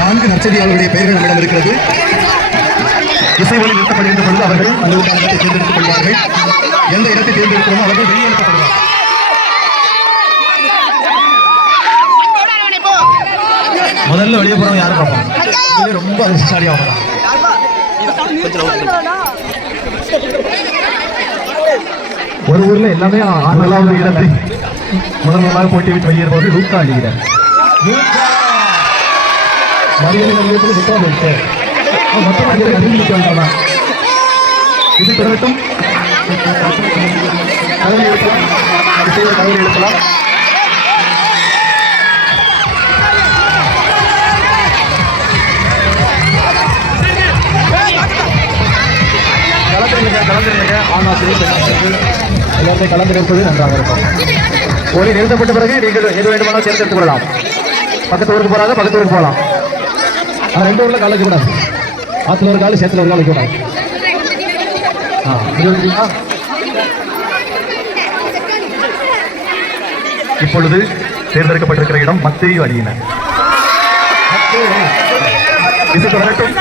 நான்கு நட்சதியாளர்களுடைய பெயர்கள் நம்மிடம் இருக்கிறது இசை ஒளி நிறுத்தப்படுகின்ற பொழுது அவர்கள் அந்த இடத்தை தேர்ந்தெடுத்துக் கொள்வார்கள் எந்த இடத்தை தேர்ந்தெடுக்கிறோமோ அவர்கள் வெளியேற்றப்படுவார்கள் முதல்ல வெளியே போறவங்க யாரும் பார்ப்போம் ரொம்ப அதிர்ஷ்டாலியா வரலாம் ஒரு ஊர்ல எல்லாமே ஆறு நாலாவது இடத்தை முதல் முதலாக போட்டி விட்டு வெளியேறுவது லூக்கா வேண்டாமா? இது பிறகும் கதவை எழுப்பலாம் இசையை கதவை எழுப்பலாம் கலந்துருங்க கலந்துருங்க. ஆணாசிரியர் பெண்ணாசிரியர் எல்லாருமே கலந்துருப்பது நன்றாக இருக்கும். ஒளி நிறுத்தப்பட்ட பிறகு நீங்கள் எது வேண்டுமானாலும் தேர்ந்தெடுத்துக் கொள்ளலாம். பக்கத்து ஊருக்கு போறாங்க பக்கத்து ஊருக்கு போகலாம். ஆனா ரெண்டு ஊர்ல காலேஜ் கூடாது ஆத்துல ஒரு காலேஜ் சேத்துல ஒரு காலேஜ் கூடாது ஆ இப்பொழுது தேர்ந்தெடுக்கப்பட்டிருக்கிற இடம் மத்திய அடியினர் இது தொடரட்டும்.